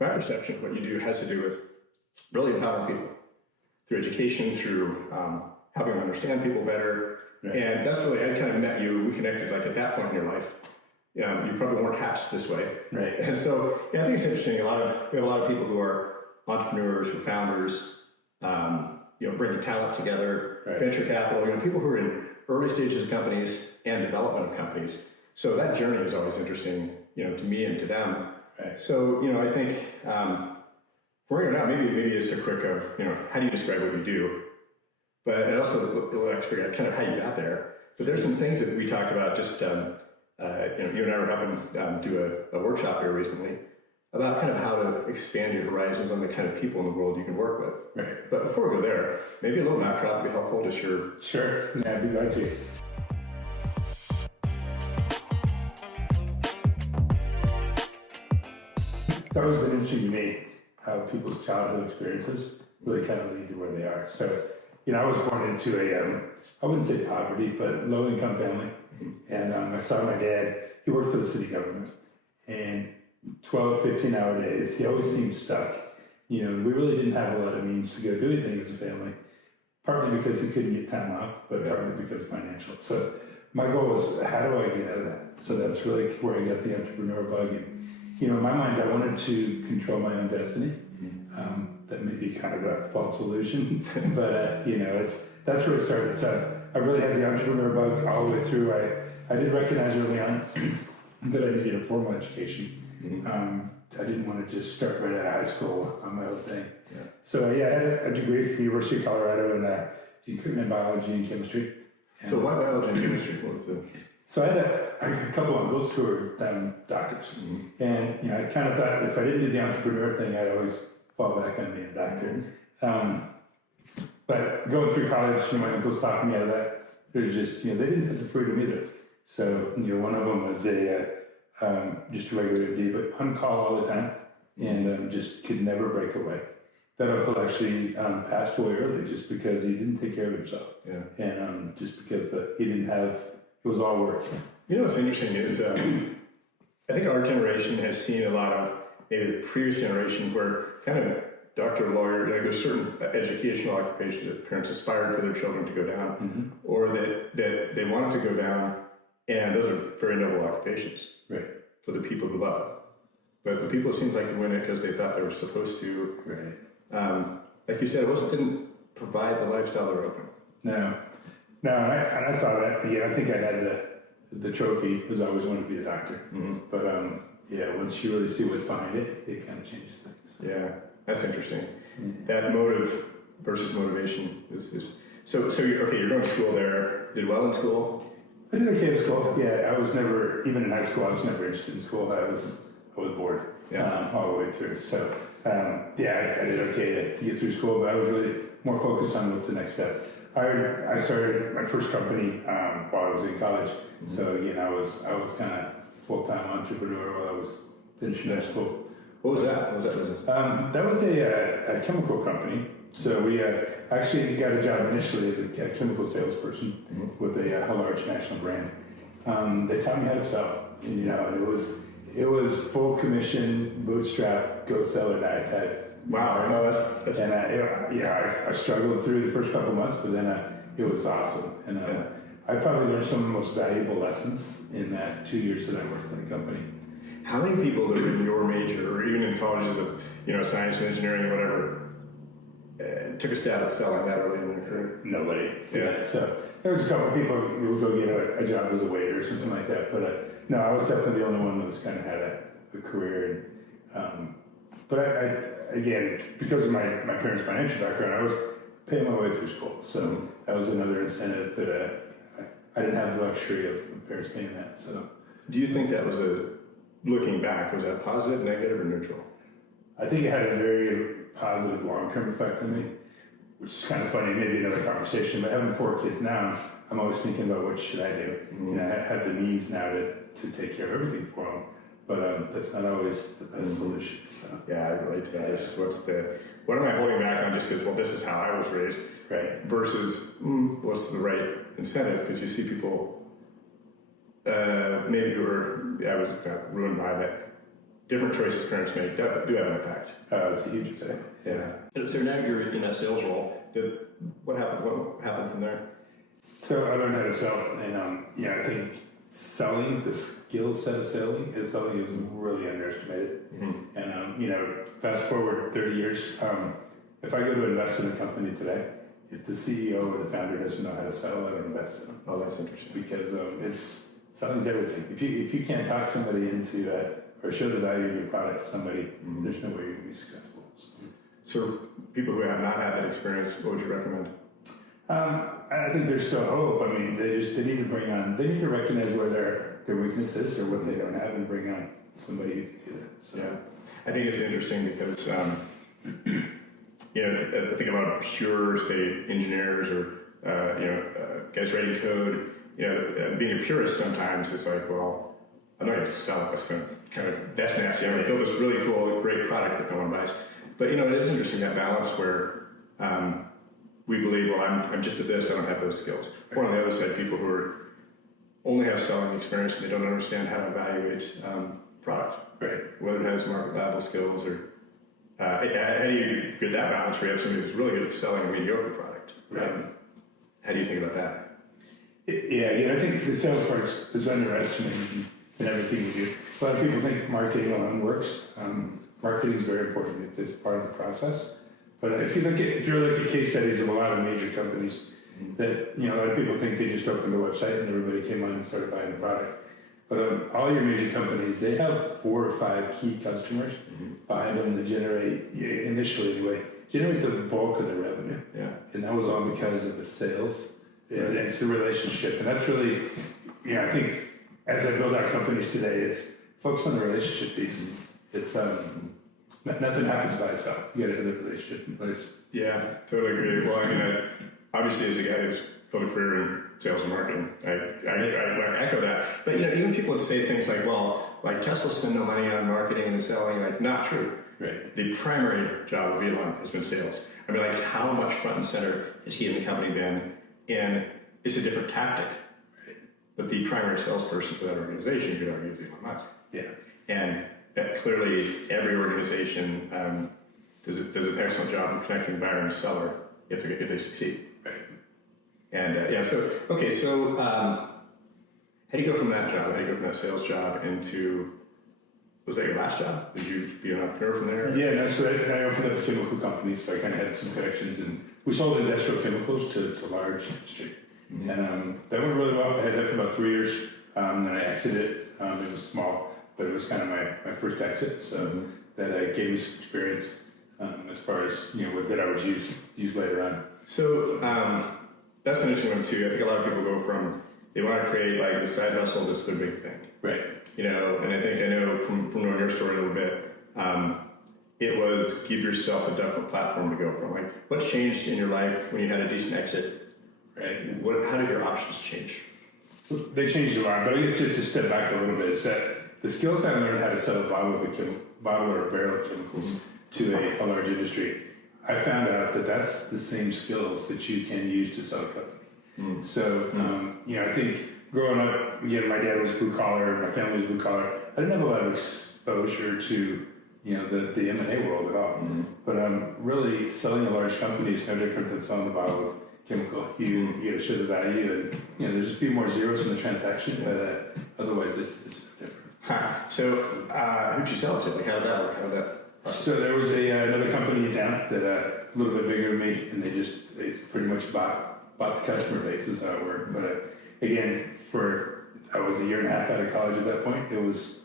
my perception of what you do has to do with really empowering people through education, through helping them understand people better. Right. And that's really, I kind of met you, we connected like at that point in your life. You probably weren't hatched this way. Right. And so, yeah, I think it's interesting. We have a lot of people who are entrepreneurs, who are founders, bringing talent together, right. Venture capital, people who are in early stages of companies and development of companies. So that journey is always interesting, to me and to them. Right. So, I think we're going to maybe just a quick of, how do you describe what you do? But I also like to figure out kind of how you got there. But there's some things that we talked about just, you and I were helping do a workshop here recently about kind of how to expand your horizons on the kind of people in the world you can work with. Right. But before we go there, maybe a little backdrop would be helpful. Just your... Sure. Yeah, I'd be glad to. It's always been interesting to me how people's childhood experiences really kind of lead to where they are. So, I was born into I wouldn't say poverty, but low-income family. Mm-hmm. And I saw my dad, he worked for the city government. And 12, 15-hour days, he always seemed stuck. We really didn't have a lot of means to go do anything as a family, partly because he couldn't get time off, but partly because financial. So my goal was, how do I get out of that? So that's really where I got the entrepreneur bug. And, in my mind, I wanted to control my own destiny. That may be kind of a false illusion, but, that's where it started. So I really had the entrepreneur bug all the way through. I did recognize early on that I needed a formal education. I didn't want to just start right out of high school on my own thing. Yeah. So I had a degree from the University of Colorado in biology and chemistry. So why biology and chemistry? So I had a couple uncles who were doctors. Mm-hmm. And I kind of thought if I didn't do the entrepreneur thing, I'd always fall back on being a doctor. Mm-hmm. But going through college, my uncles talked me out of that. They're just, they didn't have the freedom either. So, one of them was just a regular MD, but on call all the time, and just could never break away. That uncle actually passed away early just because he didn't take care of himself. Yeah. And just because he didn't have, it was all work. What's interesting is I think our generation has seen a lot of maybe the previous generation where kind of doctor, lawyer, there's certain educational occupations that parents aspired for their children to go down, mm-hmm. or that they wanted to go down, and those are very noble occupations, right, for the people who love it. But the people, it seems like, win it because they thought they were supposed to. Right. Like you said, it didn't provide the lifestyle they were hoping. No, and I saw that. Yeah, I think I had the trophy because I always wanted to be a doctor. Mm-hmm. But once you really see what's behind it, it kind of changes things. Yeah, that's interesting. Mm-hmm. That motive versus motivation is so. You're going to school there. Did well in school. I did okay in school. Yeah, I was never, even in high school, I was never interested in school. I was bored all the way through. So, I did okay to get through school, but I was really more focused on what's the next step. I started my first company while I was in college. Mm-hmm. So again, I was kind of full-time entrepreneur while I was finishing school. What was that? What was that business? That was a chemical company. So we actually got a job initially as a chemical salesperson, mm-hmm. with a large national brand. They taught me how to sell. And, it was full commission, bootstrap, go seller diet type. Wow, no, that's and I struggled through the first couple of months, but then it was awesome. And I probably learned some of the most valuable lessons in that 2 years that I worked for the company. How many people that are in your major, or even in colleges of science and engineering or whatever, took a stab at selling that early in their career? Nobody. Yeah. So there was a couple of people who would go get a job as a waiter or something like that. But no, I was definitely the only one that was kind of had a career. But again, because of my parents' financial background, I was paying my way through school. So that was another incentive that I didn't have the luxury of parents paying that. So, do you think that was looking back, was that positive, negative, or neutral? I think it had a very positive long-term effect on me, which is kind of funny, maybe another conversation, but having 4 kids now, I'm always thinking about what should I do. Mm-hmm. I have the means now to take care of everything for them, but that's not always the best mm-hmm. solution. So. Yeah, I relate to that. What am I holding back on just because, this is how I was raised, right? Versus what's the right incentive? Because you see people maybe who are, I was kind of ruined by that. different choices parents make do have an effect. It's a huge thing. Yeah. And so now you're in that sales role. What happened from there? So I learned how to sell, and I think selling, the skill set of selling is something that was really underestimated. Mm-hmm. And fast forward 30 years, if I go to invest in a company today, if the CEO or the founder doesn't know how to sell, I don't invest in them. Oh, that's interesting. Because selling's everything. If you can't talk somebody into or show the value of your product to somebody, mm-hmm. there's no way you're going to be successful. So people who have not had that experience, what would you recommend? I think there's still hope. I mean, they need to recognize where their weakness is or what they don't have and bring on somebody who can do that. So. Yeah, I think it's interesting because, I think a lot of pure, say, engineers or, guys writing code, being a purist sometimes is like, well, I'm not going to sell it. That's that's nasty. I'm going to build this really cool, great product that no one buys. But, it is interesting, that balance where, we believe, well, I'm just at this, I don't have those skills. Or on the other side, people who only have selling experience and they don't understand how to evaluate product, right? Whether it has market viable skills or how do you get that balance where you have somebody who's really good at selling a mediocre product? Right. How do you think about that? I think the sales part is underestimated in everything we do. A lot of people think marketing alone works. Marketing is very important. It's part of the process. But if you look at case studies of a lot of major companies, that a lot of people think they just opened a website and everybody came on and started buying the product. But all your major companies, they have 4 or 5 key customers behind them that generate the bulk of their revenue. Yeah. And that was all because of the sales. And it's the relationship. And that's really, I think as I build our companies today, it's focus on the relationship piece. It's nothing happens by itself. You got to have the relationship in place. Yeah, totally agree. Well, obviously, as a guy who's built a career in sales and marketing, I echo that. But even people would say things like, "Well, like Tesla spend no money on marketing and selling." Like, not true. Right. The primary job of Elon has been sales. How much front and center has he and the company been? And it's a different tactic. Right. But the primary salesperson for that organization, you could argue, is Elon Musk. Yeah. And that clearly every organization does an excellent job of connecting buyer and seller if they succeed. Right. And so how do you go from that job? How do you go from that sales job into, was that your last job? Did you be an entrepreneur from there? Yeah, no, so I opened up a chemical company, so I kind of had some connections, and we sold industrial chemicals to large industry. Mm-hmm. And that went really well. I had that for about 3 years. Then I exited. It was small, but it was kind of my first exit. So that gave me some experience as far as that I would use later on. So that's an interesting one too. I think a lot of people go from, they want to create like the side hustle that's their big thing, right? And I think I know from knowing your story a little bit. It was give yourself a different platform to go from. Like, what changed in your life when you had a decent exit, right? How did your options change? They changed a lot, but I guess just to step back a little bit, is that the skills I learned how to sell a bottle or a barrel of chemicals to a large industry, I found out that that's the same skills that you can use to sell a company. So, I think growing up, again, my dad was blue collar, my family was blue collar. I didn't have a lot of exposure to the M&A world at all. But really, selling a large company is no different than selling a bottle of chemical. You got to show the value, and there's a few more zeros in the transaction, but otherwise it's different. So who'd you sell it to? Like, how did that work? So there was another company in town that a little bit bigger than me, and they pretty much bought the customer base is how it worked. But again, I was a year and a half out of college at that point. It was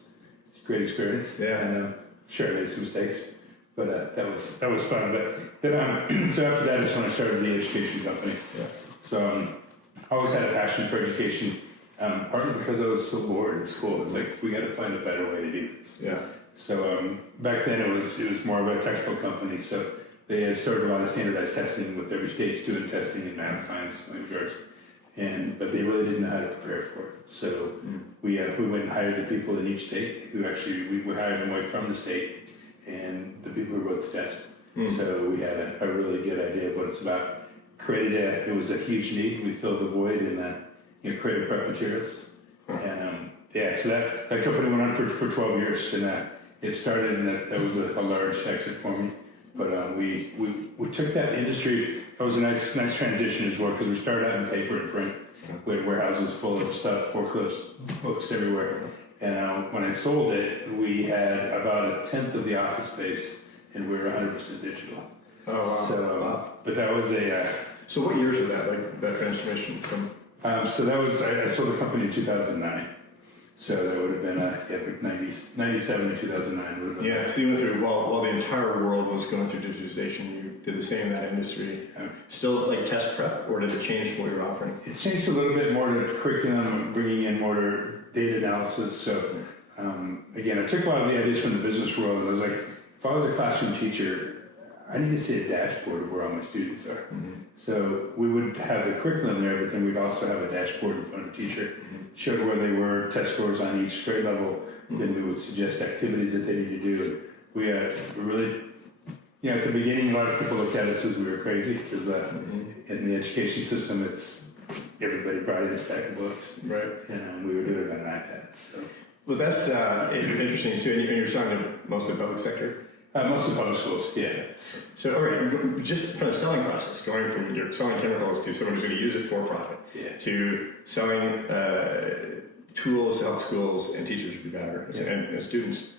a great experience. Yeah. And sure, I made some mistakes, but that was fun. But then, so after that is when I started the education company. Yeah. So I always had a passion for education, partly because I was so bored at school. It's like, we got to find a better way to do this. Yeah. So back then it was more of a technical company. So they had started a lot of standardized testing with every state student testing in math, science, language arts. But they really didn't know how to prepare for it. So we went and hired the people in each state who actually, we hired them away from the state and the people who wrote the test. So we had a really good idea of what it's about. It was a huge need. We filled the void in creative prep materials. And so that company went on for 12 years. And it started, and that was a large exit for me. But we took that industry. That was a nice transition as well, because we started out in paper and print. We had warehouses full of stuff, forklifts, books everywhere. And when I sold it, we had about 1/10 of the office space, and we were 100% digital. Oh, wow. So, Wow. but that was a. So what years was that, like that transformation from? So that was, I sold the company in 2009. So that would have been, like 97 to 2009 would have been. Yeah, so you went through, while the entire world was going through digitization, you did the same in that industry. Still like test prep, or did it change what you were offering? It changed a little bit more to curriculum, bringing in more to data analysis. So again, I took a lot of the ideas from the business world, and I was like, if I was a classroom teacher, I need to see a dashboard of where all my students are. Mm-hmm. So we would have the curriculum there, but then we'd also have a dashboard in front of the teacher, showed where they were, test scores on each grade level, then we would suggest activities that they need to do. We really, at the beginning, a lot of people looked at us as we were crazy, because in the education system, it's everybody brought in a stack of books, right? And we would do it on an iPad. So. Well, that's interesting too, and you're selling to mostly public sector? Mostly public schools, yeah. So, all right, just from the selling process, going from you're selling chemicals to someone who's going to use it for profit, to selling tools to help schools and teachers be better, and students,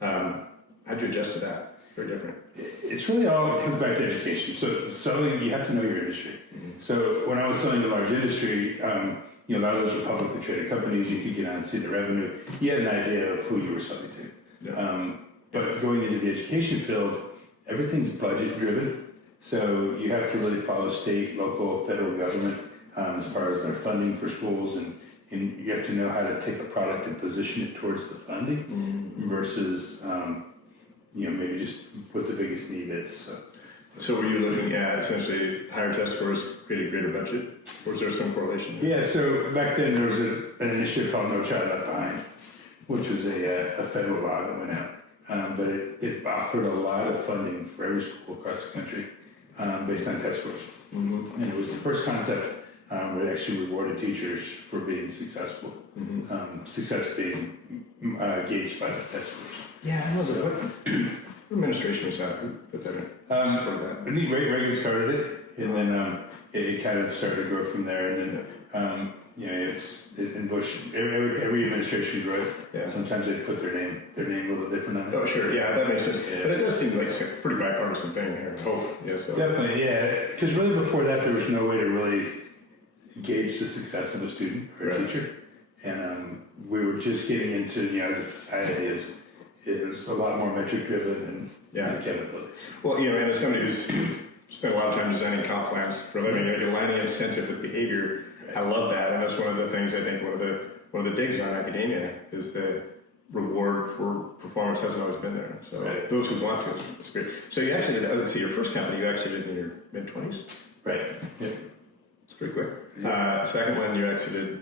how'd you adjust to that? Very different. It's really all, it comes back to education. So selling, you have to know your industry. Mm-hmm. So when I was selling to large industry, a lot of those were publicly traded companies. You could get on and see the revenue. You had an idea of who you were selling to. Yeah. But going into the education field, everything's budget driven. So you have to really follow state, local, federal government as far as their funding for schools, and you have to know how to take a product and position it towards the funding versus maybe just what the biggest need is. So were you looking at essentially higher test scores create a greater budget, or is there some correlation? Yeah, so back then there was an initiative called No Child Left Behind, which was a federal law that went out. But it offered a lot of funding for every school across the country based on test scores. Mm-hmm. And it was the first concept where it actually rewarded teachers for being successful. Mm-hmm. Success being gauged by the test scores. Yeah, I know that. What administration was that? Who put that in? I think Reagan started it, and then it kind of started to grow from there. And then in Bush, every administration grew it. Yeah. Sometimes they put their name a little different on it. Oh, sure, yeah, that makes sense. Yeah. But it does seem like a pretty bipartisan thing here. I hope, yes. So. Definitely, yeah. Because really before that, there was no way to really gauge the success of a student or a teacher, and we were just getting into as a society it was a lot more metric driven and capabilities. Well, and as somebody who's spent a lot of time designing comp plans for a living, you're aligning incentive with behavior. I love that, and that's one of the things I think one of the digs on academia is the reward for performance hasn't always been there. So those who want to, it's great. So you actually did, let's see, your first company you actually did in your mid-20s? Right. Yeah. It's pretty quick. Yeah. Second one you actually did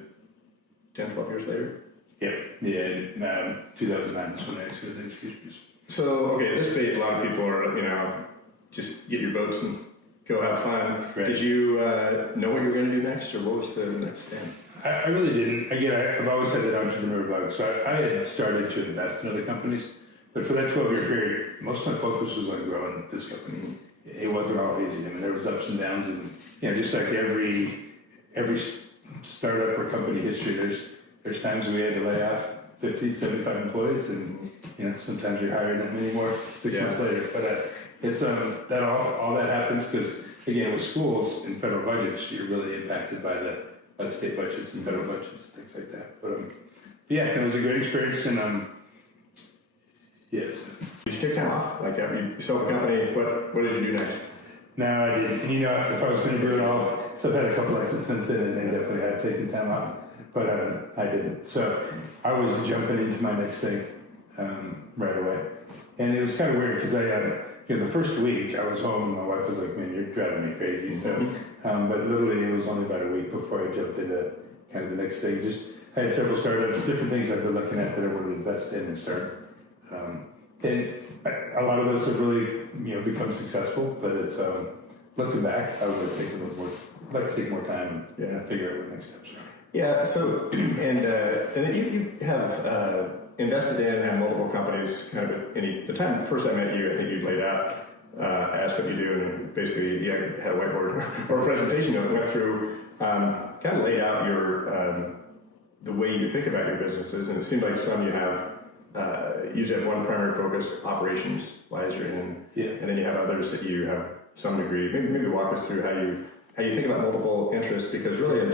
10, 12 years later? Yep. Yeah, 2009 is when I actually did excuse. So, okay, this stage, a lot of people are, just get your boats and go have fun. Right. Did you know what you were going to do next, or what was the next thing? I really didn't. Again, I've always had that entrepreneur bug. So I had started to invest in other companies, but for that 12-year period, most of my focus was on growing this company. It wasn't all easy. I mean, there was ups and downs, and just like every startup or company history, there's times we had to lay off 50, 75 employees, and sometimes you're hiring that many more 6 months later. But it's that all that happens because again with schools and federal budgets, you're really impacted by the state budgets and federal budgets and things like that. But it was a great experience, and yes. Did you take time off? Like you sold the company, what did you do next? No, I didn't. If I was going to do it all, so I've had a couple exits since then, and they definitely have taken time off. But I didn't. So I was jumping into my next thing right away. And it was kind of weird because the first week I was home and my wife was like, man, you're driving me crazy. So, but literally it was only about a week before I jumped into kind of the next thing. I had several startups, different things I've been looking at that I wanted to invest in and start. And a lot of those have really, become successful, but it's, looking back, I would have taken a little more, like to take more time and figure out what next steps are. Yeah, so, and then you have invested in and have multiple companies kind of at the time first I met you, I think you laid out, asked what you do, and basically you had a whiteboard or a presentation that went through, kind of laid out your, the way you think about your businesses, and it seemed like some you have, usually have one primary focus, operations lies you're in, and then you have others that you have some degree. Maybe walk us through how you think about multiple interests, because really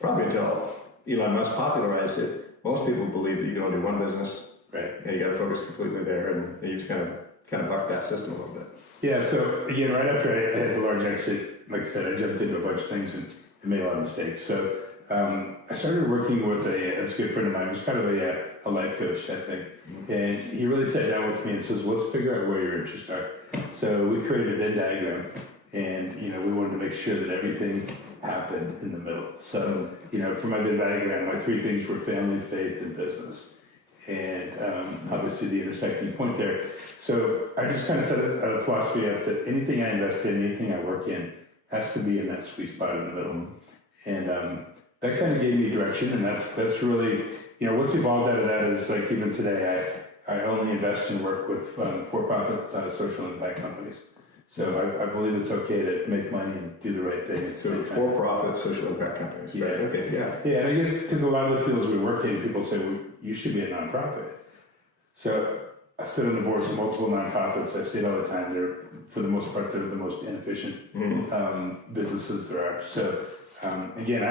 probably until Elon Musk popularized it, most people believe that you can only do one business, right? And you got to focus completely there, and you just kind of buck that system a little bit. Yeah. So again, right after I had the large exit, like I said, I jumped into a bunch of things and made a lot of mistakes. So I started working with a good friend of mine. He was kind of a life coach, I think, and he really sat down with me and says, well, let's figure out where your interests are. So we created a Venn diagram, and we wanted to make sure that everything happened in the middle. So for my Venn diagram, my three things were family, faith, and business, and obviously the intersecting point there. So I just kind of set a philosophy up that anything I invest in, anything I work in, has to be in that sweet spot in the middle, and that kind of gave me direction. And that's really what's evolved out of that is, like, even today I only invest and work with for-profit social impact companies. So I believe it's okay to make money and do the right thing. So for-profit social impact companies, right? Okay, yeah. Yeah, and I guess because a lot of the fields we work in, people say, well, you should be a nonprofit. So I sit on the boards of multiple nonprofits. I see it all the time. For the most part, they're the most inefficient businesses there are. So again,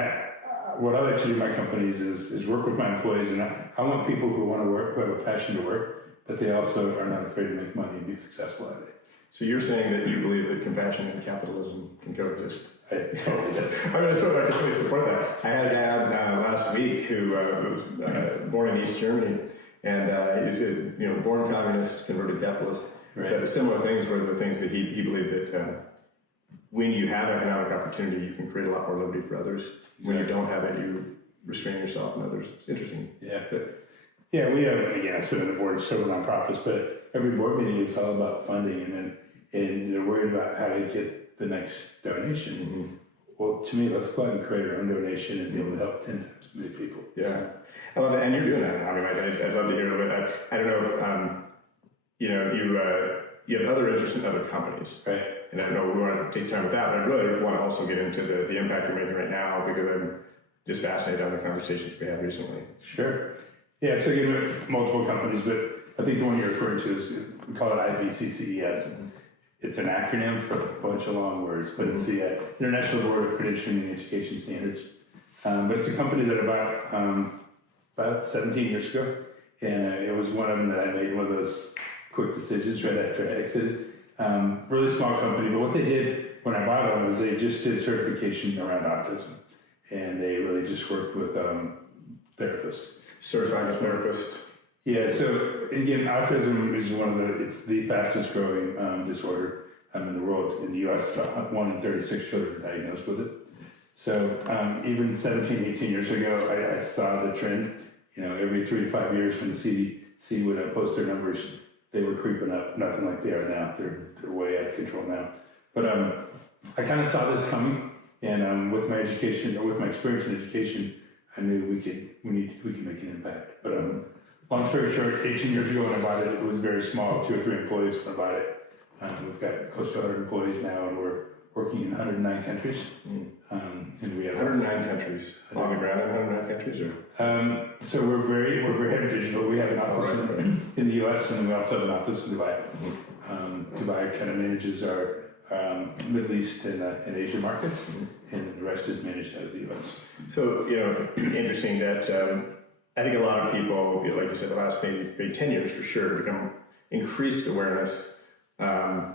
what I like to do in my companies is work with my employees, and I want people who want to work, who have a passion to work, but they also are not afraid to make money and be successful at it. So you're saying that you believe that compassion and capitalism can coexist? I totally do. I mean, I completely support that. I had a guy on last week who was born in East Germany, and he's a born communist, converted capitalist. Right. But similar things were the things that he believed that when you have economic opportunity, you can create a lot more liberty for others. When you don't have it, you restrain yourself and others. It's interesting. Yeah. We have, again, I sit on the board of several nonprofits, but every board meeting is all about funding, and they're worried about how to get the next donation. Well, to me, let's go out and create our own donation and be able to help 10 times as many people. Yeah. I love that. And you're doing that. I mean, I'd love to hear a little bit. I don't know if, you have other interests in other companies, right? And I don't know if we want to take time with that, but I really want to also get into the impact you're making right now, because I'm just fascinated by the conversations we had recently. Sure. Yeah, so you have multiple companies, but I think the one you're referring to is we call it IBCCES. It's an acronym for a bunch of long words, but it's the International Board of Credentialing and Education Standards. But it's a company that about 17 years ago, and it was one of them that I made one of those quick decisions right after I exited. Really small company, but what they did when I bought them was they just did certification around autism, and they really just worked with therapists. Certified therapist. Yeah, so again, autism is it's the fastest growing disorder in the world. In the US, about 1 in 36 children are diagnosed with it. So even 17, 18 years ago, I saw the trend. Every 3 to 5 years when the CDC would post their numbers, they were creeping up, nothing like they are now. They're way out of control now. But I kind of saw this coming, and with my education, or with my experience in education, I knew we could make an impact. But long story short, 18 years ago when I bought it, it was very small, 2 or 3 employees when I bought it. We've got close to 100 employees now, and we're working in 109 countries. And we have 109 countries on the ground in 109 countries, or so we're very heavy digital. We have an office in the U.S. and we also have an office in Dubai. Dubai kind of manages our Middle East and Asia markets, and the rest is managed out of the U.S. So interesting that I think a lot of people, like you said, the last maybe 10 years for sure, become increased awareness on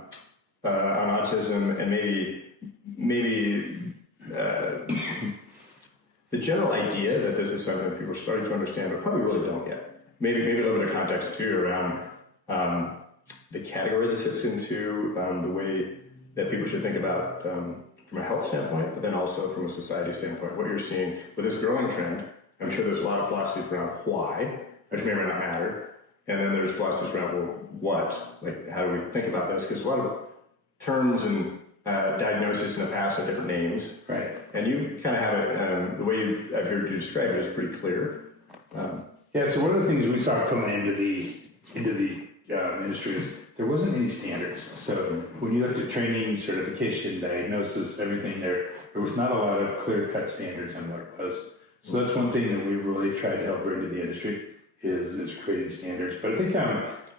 autism, and maybe the general idea that this is something that people are starting to understand, but probably really don't yet. Maybe a little bit of context too around the category this fits into, the way that people should think about from a health standpoint, but then also from a society standpoint. What you're seeing with this growing trend, I'm sure there's a lot of philosophies around why, which may or may not matter, and then there's philosophies around, well, what? Like, how do we think about this? Because a lot of terms and diagnosis in the past have different names, right? And you kind of have it, the way I've heard you describe it is pretty clear. Yeah, so one of the things we saw coming into the industry is there wasn't any standards. So when you looked at training, certification, diagnosis, everything there was not a lot of clear-cut standards on what it was. So that's one thing that we really tried to help bring to the industry is creating standards. But I think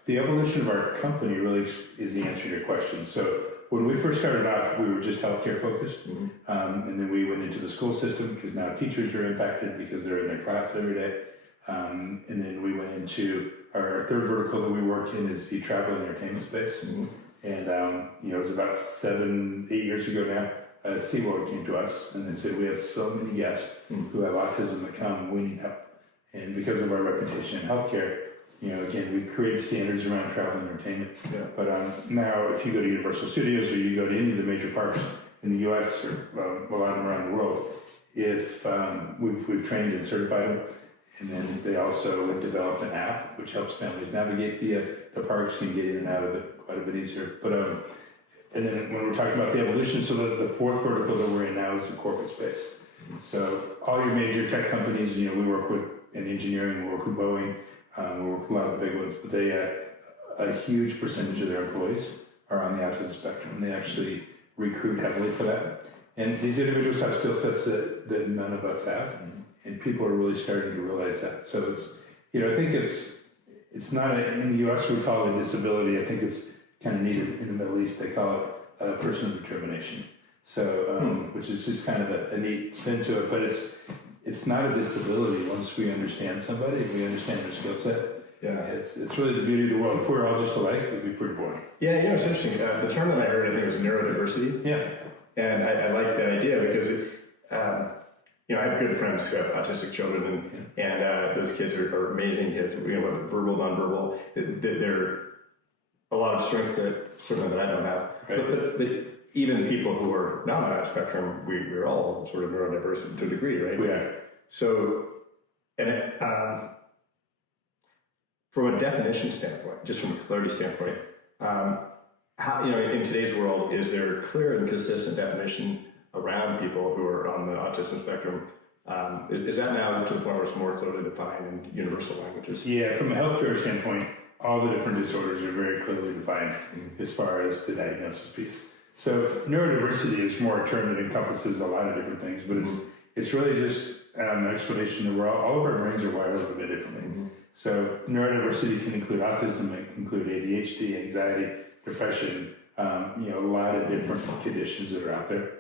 the evolution of our company really is the answer to your question. So when we first started off, we were just healthcare focused. And then we went into the school system because now teachers are impacted because they're in their class every day. And then we went into our third vertical that we work in is the travel and entertainment space. And, it was about 7-8 years ago now, SeaWorld came to us and they said, we have so many guests who have autism that come, we need help. And because of our reputation in healthcare, again, we create standards around travel and entertainment. Yeah. But now if you go to Universal Studios or you go to any of the major parks in the US or a lot around the world, if we've trained and certified them, and then they also developed an app which helps families navigate the parks and get in and out of it quite a bit easier. But and then when we're talking about the evolution, so the fourth vertical that we're in now is the corporate space. So all your major tech companies, we work with in engineering, we work with Boeing, we work with a lot of the big ones, but they a huge percentage of their employees are on the autism spectrum. They actually recruit heavily for that. And these individuals have skill sets that none of us have. And people are really starting to realize that. So it's, I think it's not in the US we call it a disability. I think it's kind of needed in the Middle East. They call it a person with determination. So, which is just kind of a neat spin to it. But it's not a disability once we understand somebody, we understand their skill set. Yeah, it's really the beauty of the world. If we're all just alike, it'd be pretty boring. Yeah, it's interesting. The term that I heard, I think, was neurodiversity. Yeah. And I like that idea because I have good friends who have autistic children, and those kids are amazing kids. Whether verbal, nonverbal, they're a lot of strength that certainly that I don't have. Right. But even people who are not on that spectrum, we're all sort of neurodiverse to a degree, right? We are. So, and from a definition standpoint, just from a clarity standpoint, how in today's world, is there a clear and consistent definition around people who are on the autism spectrum? Is that now to the point where it's more clearly defined in universal languages? Yeah, from a healthcare standpoint, all the different disorders are very clearly defined as far as the diagnosis piece. So neurodiversity is more a term that encompasses a lot of different things, but it's really just an explanation that all of our brains are wired a little bit differently. So neurodiversity can include autism, it can include ADHD, anxiety, depression, a lot of different conditions that are out there.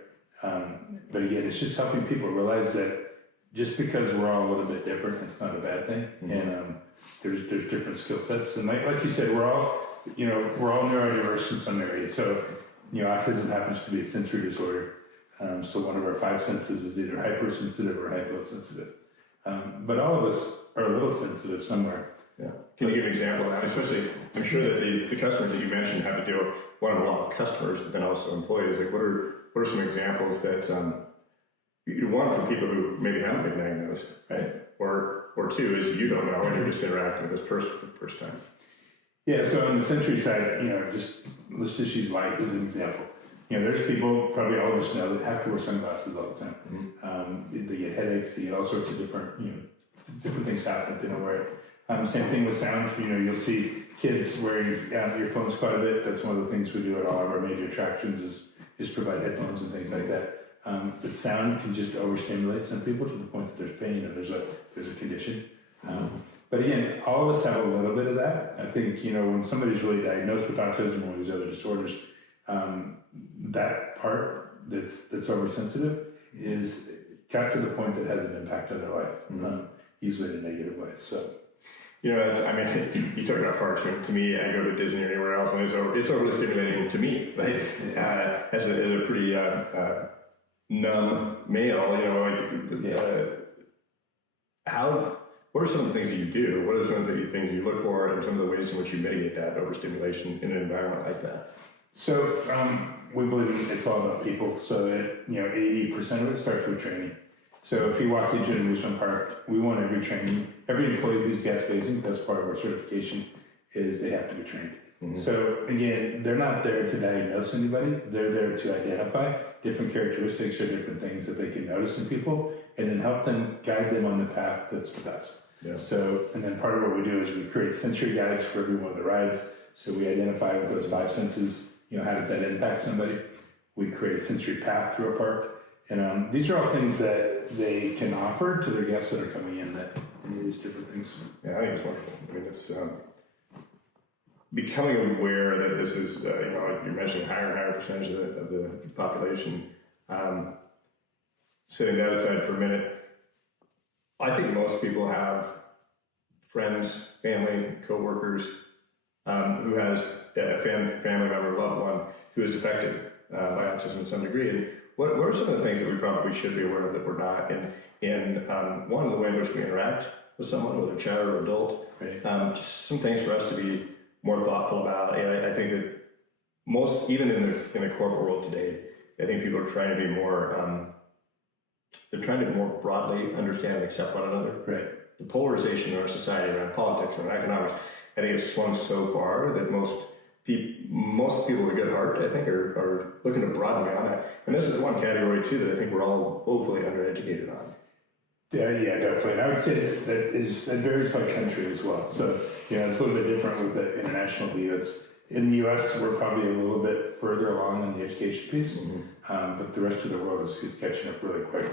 But again, it's just helping people realize that just because we're all a little bit different, it's not a bad thing. And there's different skill sets. And like you said, we're all neurodiverse in some areas. So, autism happens to be a sensory disorder. So one of our 5 senses is either hypersensitive or hyposensitive. But all of us are a little sensitive somewhere. Yeah. Can you give an example of that? Especially, I'm sure that the customers that you mentioned have to deal with a lot of customers, but then also employees. Like, what are some examples that one for people who maybe haven't been diagnosed, right? Or two is you don't know and you're just interacting with this person for the first time. Yeah. So on the sensory side, let's just use light as an example. There's people, probably all of us know, that have to wear sunglasses all the time. They get headaches, they get all sorts of different things happen if they don't wear it. Same thing with sound. You'll see kids wearing earphones quite a bit. That's one of the things we do at all of our major attractions is provide headphones and things like that. But sound can just overstimulate some people to the point that there's pain or there's a condition. But again, all of us have a little bit of that. I think, when somebody's really diagnosed with autism or these other disorders, that part that's oversensitive is got to the point that has an impact on their life, usually in a negative way. So, you talk about parks. To me, I go to Disney or anywhere else, and it's overly stimulating to me, right? As a pretty numb male, what are some of the things that you do? What are some of the things you look for, and some of the ways in which you mitigate that overstimulation in an environment like that? So we believe it's all about people. So that 80% of it starts with training. So if you walk into an amusement park, we want every employee who's guest facing, that's part of our certification, is they have to be trained. So again, they're not there to diagnose anybody. They're there to identify different characteristics or different things that they can notice in people, and then help them guide them on the path that's the best. Yeah. So, and then part of what we do is we create sensory guides for every one of the rides. So we identify with those 5 senses, how does that impact somebody? We create a sensory path through a park. And these are all things that they can offer to their guests that are coming in that need these different things. Yeah, I think it's wonderful. I mean, it's becoming aware that this is, like you're mentioning higher and higher percentage of the population. Setting that aside for a minute, I think most people have friends, family, coworkers, who has a family member, loved one who is affected by autism to some degree. And what are some of the things that we probably should be aware of that we're not? And one, the way in which we interact with someone, whether child or adult, right. Just some things for us to be more thoughtful about. And I think that most, even in the corporate world today, I think people are trying to be more, they're trying to more broadly understand and accept one another. Right. The polarization in our society around politics, around economics, I think it's swung so far that most people with a good heart, I think, are looking to broaden beyond that. And this is one category, too, that I think we're all woefully undereducated on. Yeah, definitely. And I would say that varies by country as well. So, it's a little bit different with the international view. In the U.S., we're probably a little bit further along in the education piece, but the rest of the world is catching up really quick.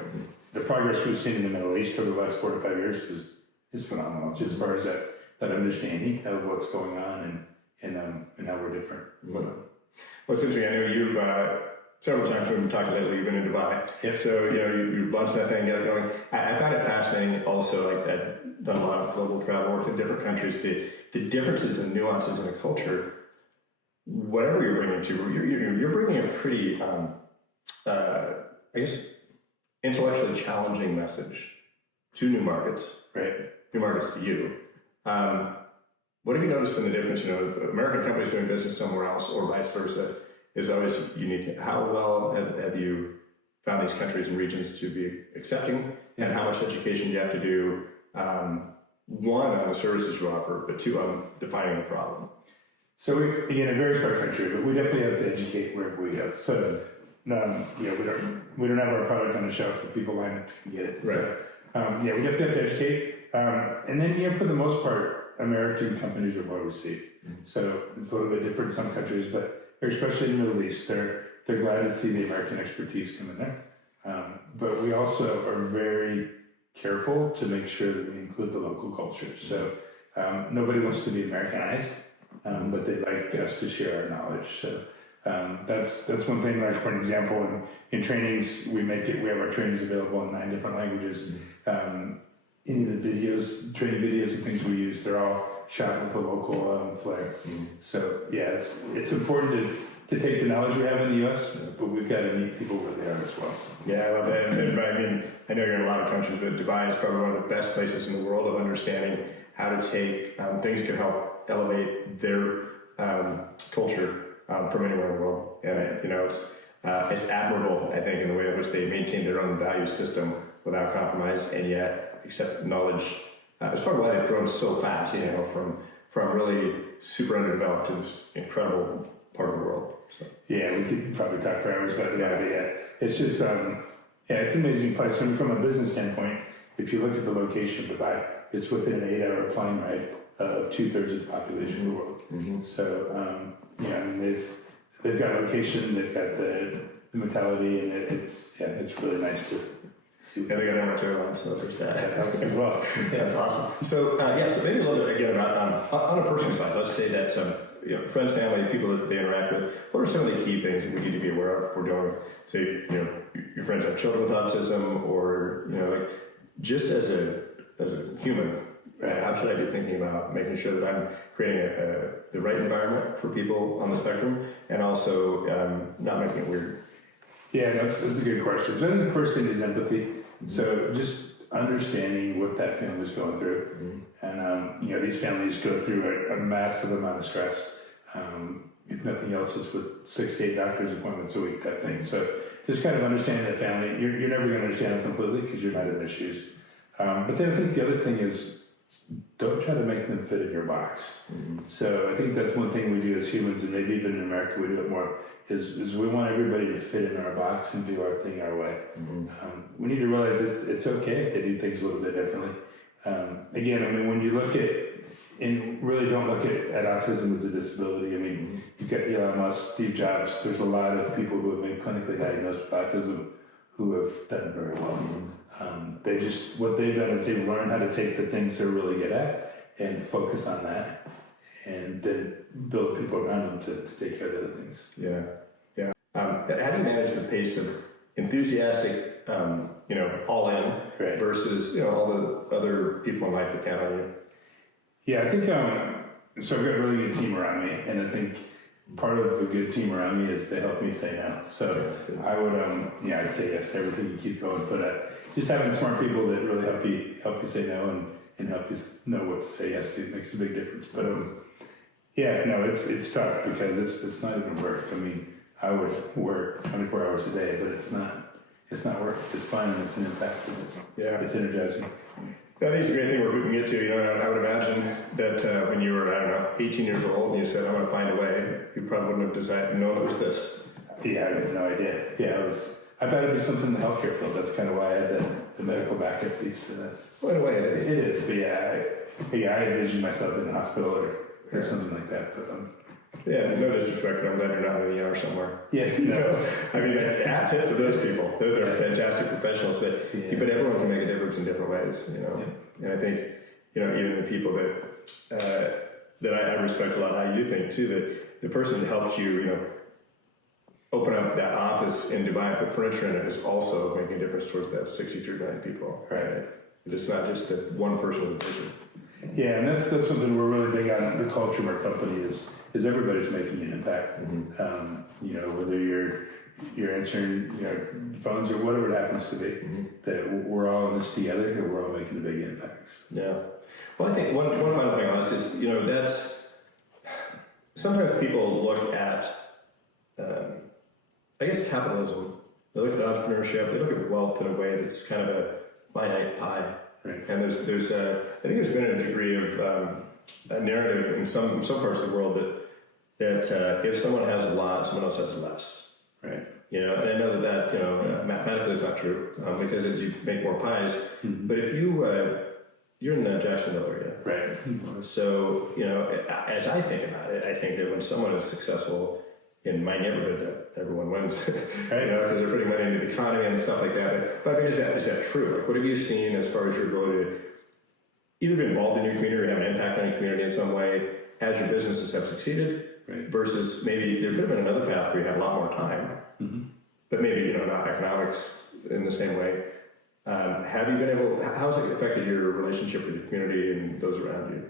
The progress we've seen in the Middle East over the last 4 to 5 years is phenomenal, just as far as that understanding of what's going on and how we're different. Well, it's interesting. I know you've several times when we've been talking lately, you've been in Dubai. Yep. So you launched that thing, got it going. I found it fascinating. Also, like I've done a lot of global travel work in different countries. The differences and nuances in the culture. Whatever you're bringing to, you're bringing a pretty, I guess, intellectually challenging message to new markets, right? New markets to you. What have you noticed in the difference? American companies doing business somewhere else, or vice versa, is always unique. How well have you found these countries and regions to be accepting, and how much education do you have to do? One, on the services you offer, but two, on defining the problem. So it varies by country, but we definitely have to educate wherever we go. So, we don't have our product on the shelf for people lining up to get it. Right. So, we definitely have to educate. And then, for the most part, American companies are well received. So it's a little bit different in some countries, but especially in the Middle East, they're glad to see the American expertise come in there. But we also are very careful to make sure that we include the local culture. So nobody wants to be Americanized. But they'd like us to share our knowledge. So that's one thing. Like, for an example, in trainings, we have our trainings available in 9 different languages. Any of the training videos and things we use, they're all shot with a local flair. So it's important to take the knowledge we have in the U.S., but we've got to meet people where they are as well. Yeah, I love that. I know you're in a lot of countries, but Dubai is probably one of the best places in the world of understanding how to take things that can help elevate their culture from anywhere in the world. And it's admirable, I think, in the way in which they maintain their own value system without compromise, and yet accept knowledge. It's probably why they've grown so fast. From really super underdeveloped to this incredible part of the world. So. Yeah, we could probably talk for hours about that. But it's just it's an amazing place. And from a business standpoint, if you look at the location of Dubai, it's within an 8-hour plane ride of 2/3 of the population of the world. So, they've got location, they've got the mentality, and it's really nice to see. And they got Emirates Airlines, so there's that. That helps as well. That's awesome. So, so maybe a little bit again about, on a personal side, let's say that, friends, family, people that they interact with, what are some of the key things that we need to be aware of we're dealing with? Say, your friends have children with autism, or, just as a human, how should I be thinking about making sure that I'm creating the right environment for people on the spectrum, and also not making it weird? Yeah, that's a good question. So I think the first thing is empathy. So just understanding what that family's going through. And, these families go through a massive amount of stress. If nothing else, it's with 6 to 8 doctor's appointments a week, that thing. So just kind of understanding that family. You're never going to understand it completely because you're not in their shoes. But then I think the other thing is, don't try to make them fit in your box. So I think that's one thing we do as humans, and maybe even in America we do it more, is we want everybody to fit in our box and do our thing our way. We need to realize it's okay if they do things a little bit differently. Again, I mean, when you look at, and really don't look at autism as a disability. I mean, you've got Elon Musk, Steve Jobs. There's a lot of people who have been clinically diagnosed with autism who have done very well. They just, what they've done is they've learned how to take the things they're really good at and focus on that, and then build people around them to take care of other things. Yeah, yeah. How do you manage the pace of enthusiastic, all in, Right. versus, all the other people in life that count on you? Yeah, I think, so I've got a really good team around me, and I think part of a good team around me is they help me say no. So That's good. I would, I'd say yes to everything you keep going, but just having smart people that really help you say no and help you know what to say yes to makes a big difference. But it's tough because it's not even work. I mean, I would work 24 hours a day, but it's not work. It's fun and it's an impact and it's energizing. I think it's a great thing where we can get to. I would imagine that when you were, 18 years old and you said, "I'm going to find a way," you probably wouldn't have known it was this. Yeah, I had no idea. Yeah, I thought it'd be something in the healthcare field. That's kind of why I had the medical backup piece. Well, in a way, it is. It is, but I envisioned myself in a hospital or something like that. But no disrespect, but I'm glad you're not in the ER somewhere. Yeah, no. I mean, hat tip to those people. Those are fantastic professionals, but everyone can make a difference in different ways, And I think, even the people that I respect a lot, how you think too, that the person that helps you, open up that office in Dubai and put furniture in it is also making a difference towards that 63 million people. Right. It's not just that one person with a vision. Yeah, and that's something we're really big on. The culture of our company is everybody's making an impact. Whether you're answering phones or whatever it happens to be, that we're all in this together and we're all making a big impact. Yeah. Well, I think one final thing on this is, that's sometimes people look at, capitalism. They look at entrepreneurship. They look at wealth in a way that's kind of a finite pie. Right. And I think there's been a degree of a narrative in some parts of the world that if someone has a lot, someone else has less. Right. And I know that mathematically is not true because as you make more pies. But if you're in the Jacksonville area, right? So as I think about it, I think that when someone is successful in my neighborhood, everyone wins, Right. Because they're putting money into the economy and stuff like that. But I mean, is that true? Like, what have you seen as far as your ability to either be involved in your community or have an impact on your community in some way as your businesses have succeeded? Right. Versus maybe there could have been another path where you had a lot more time, but maybe not economics in the same way. Have you been able? How has it affected your relationship with your community and those around you?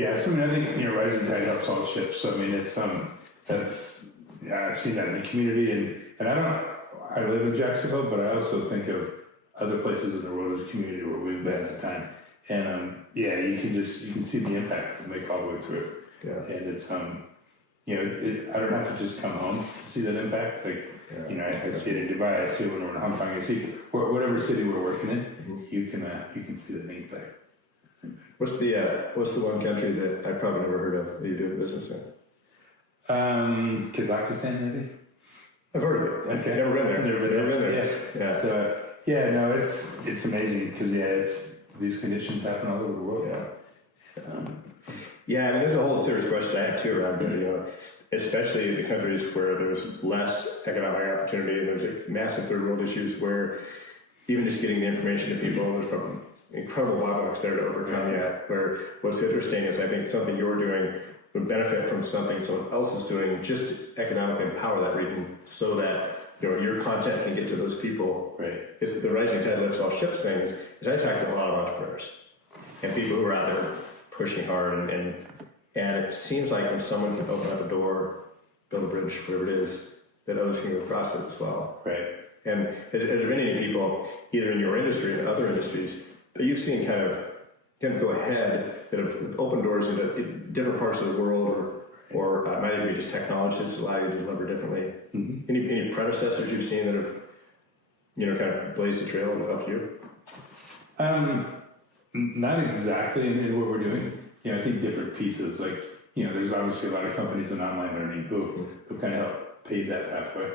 Yeah, so I think rising tide helps all ships. So I mean, it's I've seen that in the community, and I live in Jacksonville, but I also think of other places in the world as a community where we've invested time, and you can see the impact and make all the way through it. Yeah. And it's I don't have to just come home to see that impact. Like I see it in Dubai, I see it when we're in Hong Kong, I see whatever city we're working in, you can see the impact. What's the one country that I've probably never heard of that you do business in? Kazakhstan, maybe. I've heard of it. Okay. Never been there. Never been there. Yeah. So it's amazing because it's these conditions happen all over the world. Yeah. I mean, there's a whole serious question I have too around that, especially in the countries where there's less economic opportunity and there's a massive third world issues where even just getting the information to people, there's probably incredible bottlenecks there to overcome yet. Where what's interesting is I think something you're doing would benefit from something someone else is doing, just to economically empower that region so that your content can get to those people. Right. It's the rising tide lifts all ships things. Is I talk to a lot of entrepreneurs and people who are out there pushing hard and it seems like when someone can open up a door, build a bridge, whatever it is, that others can go across it as well. Right. And has there been any people, either in your industry or other industries, that you've seen kind of go ahead that have opened doors into different parts of the world or might even be just technologies that allow you to deliver differently? Any predecessors you've seen that have, kind of blazed the trail and helped you? Not exactly in what we're doing. I think different pieces. Like, there's obviously a lot of companies in online learning who kind of help pave that pathway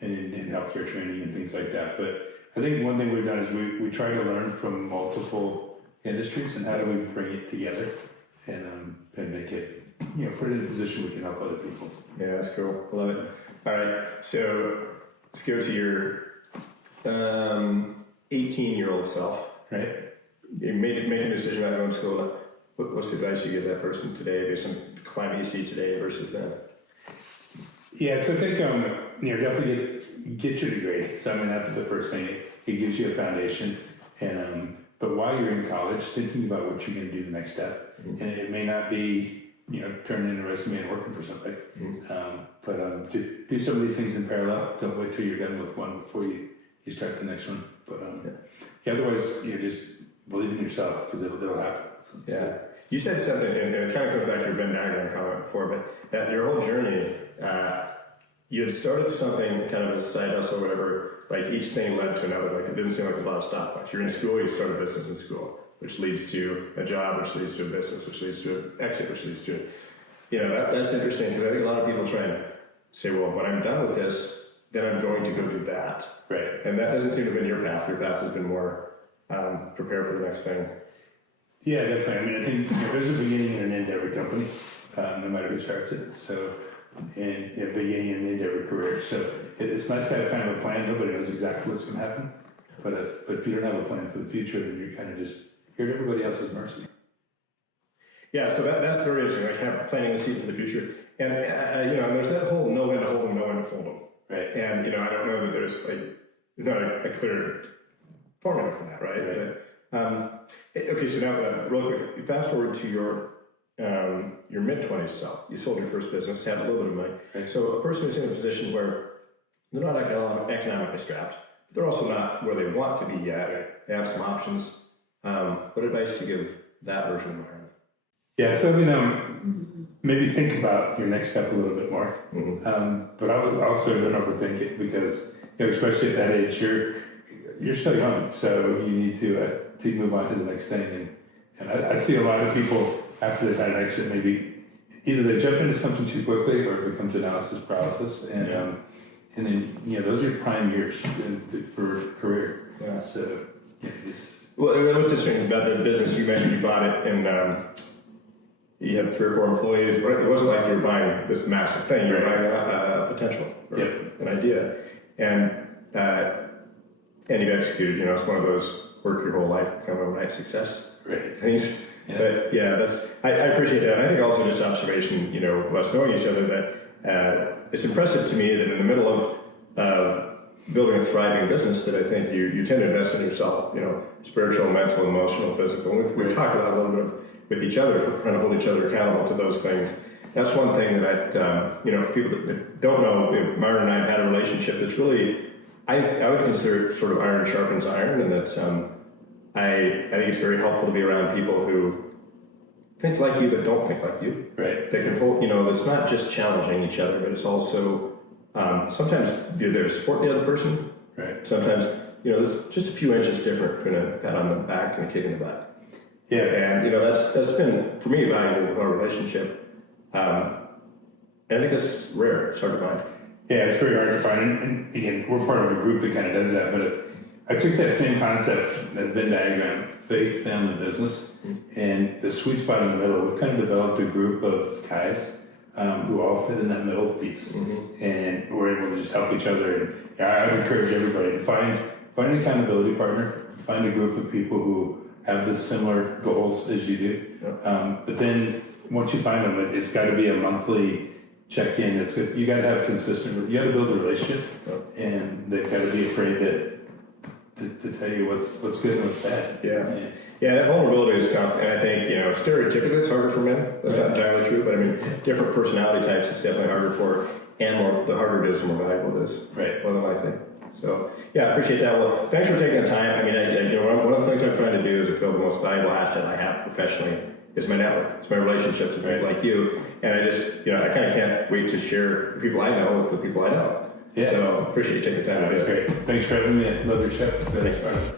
in healthcare training and things like that. But I think one thing we've done is we try to learn from multiple industries, and how do we bring it together and make it, put it in a position we can help other people. Yeah, that's cool. I love it. All right, so let's go to your 18-year-old self. Right. You make a decision about going to school. What's the advice you give that person today based on the climate you see today versus then? Yeah, so I think definitely get your degree. So I mean that's the first thing. It gives you a foundation, and but while you're in college, thinking about what you're going to do the next step, and it may not be turning in a resume and working for somebody, but do some of these things in parallel. Don't wait till you're done with one before you start the next one. But otherwise, just believe in yourself because it'll happen. So yeah. You said something, and it kind of goes back to your Venn diagram comment before, but that your whole journey, you had started something kind of as a side hustle or whatever, like each thing led to another, like it didn't seem like a lot of stop points. You're in school, you start a business in school, which leads to a job, which leads to a business, which leads to an exit, which leads to, that's interesting because I think a lot of people try and say, well, when I'm done with this, then I'm going to go do that. Right. And that doesn't seem to have been your path. Your path has been more prepare for the next thing. Yeah, definitely. I mean, I think there's a beginning and an end to every company, no matter who starts it. So, and a beginning and an end to every career. So it's nice to have kind of a plan. Nobody knows exactly what's going to happen. But if you don't have a plan for the future, then you're kind of just you're at everybody else's mercy. Yeah, so that's very interesting. Like kind of planting the seed for the future. And there's that whole know when to hold them, know when to fold them. Right. And I don't know that there's not a clear formula for that, right? But, okay, so now real quick, fast forward to your mid-20s self. You sold your first business, had a little bit of money. Right. So a person who's in a position where they're not economically strapped, but they're also not where they want to be yet. Right. They have some options. What advice do you give that version of Myron? Yeah, so maybe think about your next step a little bit more. Mm-hmm. But I would also don't overthink it because especially at that age, you're still young, so you need to move on to the next thing. And I see a lot of people after they've had an exit, maybe either they jump into something too quickly or it becomes analysis paralysis, and then those are prime years for career. Yeah. So well, that was interesting about the business. You mentioned you bought it and you had 3 or 4 employees. It wasn't like you were buying this massive thing. You were buying a potential, or an idea, and you've executed. It's one of those work your whole life, become overnight success things. Yeah. But yeah, I appreciate that. And I think also just observation, us knowing each other, that it's impressive to me that in the middle of building a thriving business, that I think you tend to invest in yourself, spiritual, mental, emotional, physical. We've talked about a little bit with each other, we're trying to hold each other accountable to those things. That's one thing that for people that don't know, Myron and I have had a relationship that's really, I would consider it sort of iron sharpens iron, and that I think it's very helpful to be around people who think like you but don't think like you. Right. They can hold, it's not just challenging each other, but it's also sometimes you're there to support the other person. Right. Sometimes, there's just a few inches different between a pat on the back and a kick in the butt. Yeah. And, that's been, for me, valuable with our relationship. And I think it's rare. It's hard to find. Yeah, it's very hard to find. And again, we're part of a group that kind of does that. But I took that same concept, that Venn diagram, faith, family, business, and the sweet spot in the middle. We've kind of developed a group of guys who all fit in that middle piece. Mm-hmm. And we're able to just help each other. And I would encourage everybody to find an accountability partner, find a group of people who have the similar goals as you do. Yep. But then once you find them, it's got to be a monthly check-in. You got to have consistent. You got to build a relationship, and they've got to be afraid to tell you what's good and what's bad. Yeah. That vulnerability is tough, and I think stereotypically it's harder for men. That's not entirely true, but I mean, different personality types it's definitely harder for, and the harder it is, the more valuable it is. Right. More than likely. So yeah, I appreciate that. Well, thanks for taking the time. I mean, one of the things I'm trying to do is to build the most valuable asset I have professionally is my network. It's my relationships with people like you. And I just, I kind of can't wait to share the people I know with the people I know. Yeah. So appreciate you taking the time. That's great. Thanks for having me. I love your show. Thanks, Myron.